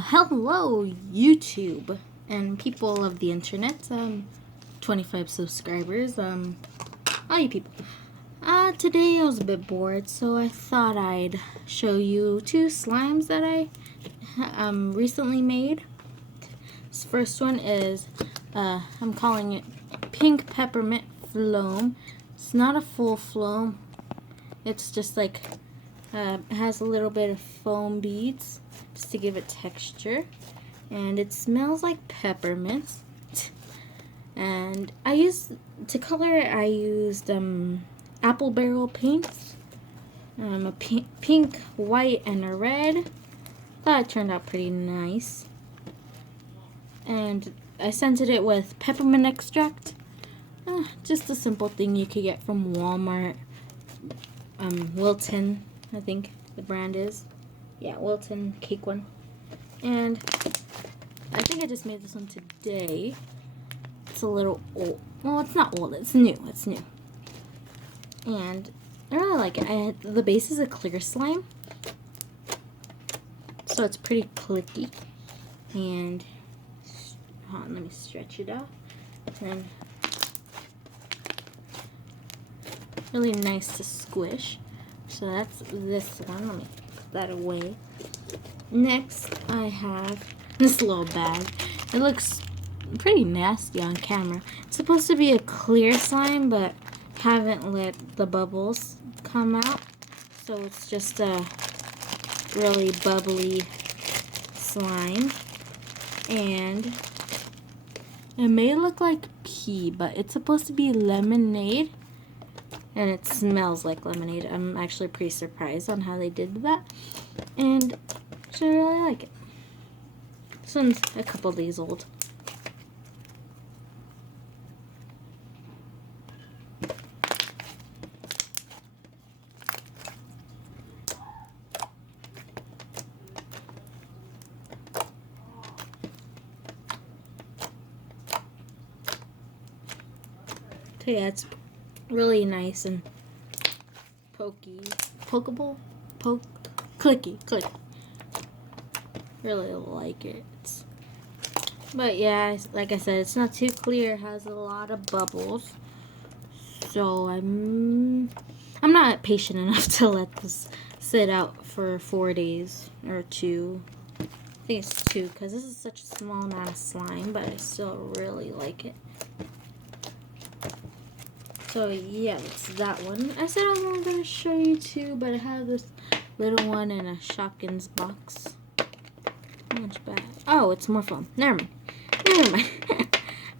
Hello YouTube and people of the internet, 25 subscribers, all you people. Today I was a bit bored, so I thought I'd show you two slimes that I recently made. This first one is, I'm calling it pink peppermint floam. It's not a full floam, it's just like, it has a little bit of foam beads just to give it texture, and it smells like peppermint. And to color it, I used apple barrel paints, a pink, white, and a red. Thought it turned out pretty nice. And I scented it with peppermint extract, just a simple thing you could get from Walmart. Wilton, I think the brand is. Yeah, Wilton cake one. And I think I just made this one today. It's a little old. Well, it's not old. It's new. It's new. And I really like it. The base is a clear slime, so it's pretty clicky. And let me stretch it out. And really nice to squish. So that's this one. Let me put that away. Next, I have this little bag. It looks pretty nasty on camera. It's supposed to be a clear slime, but haven't let the bubbles come out. So it's just a really bubbly slime. And it may look like pee, but it's supposed to be lemonade. And it smells like lemonade. I'm actually pretty surprised on how they did that. And I really like it. This one's a couple days old. So yeah, it's really nice and clicky. Really like it. But yeah, like I said, it's not too clear. It has a lot of bubbles. So I'm not patient enough to let this sit out for 4 days or 2. I think it's 2 because this is such a small amount of slime, but I still really like it. So yeah, it's that one. I said I was only going to show you 2, but I have this little one in a Shopkins box. How much bad? Oh, it's more foam. Never mind.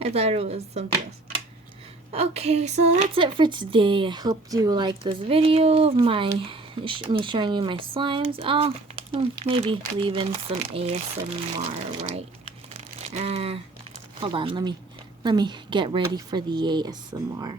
I thought it was something else. Okay, so that's it for today. I hope you like this video of me showing you my slimes. Oh, maybe leave in some ASMR, right? Hold on. Let me get ready for the ASMR.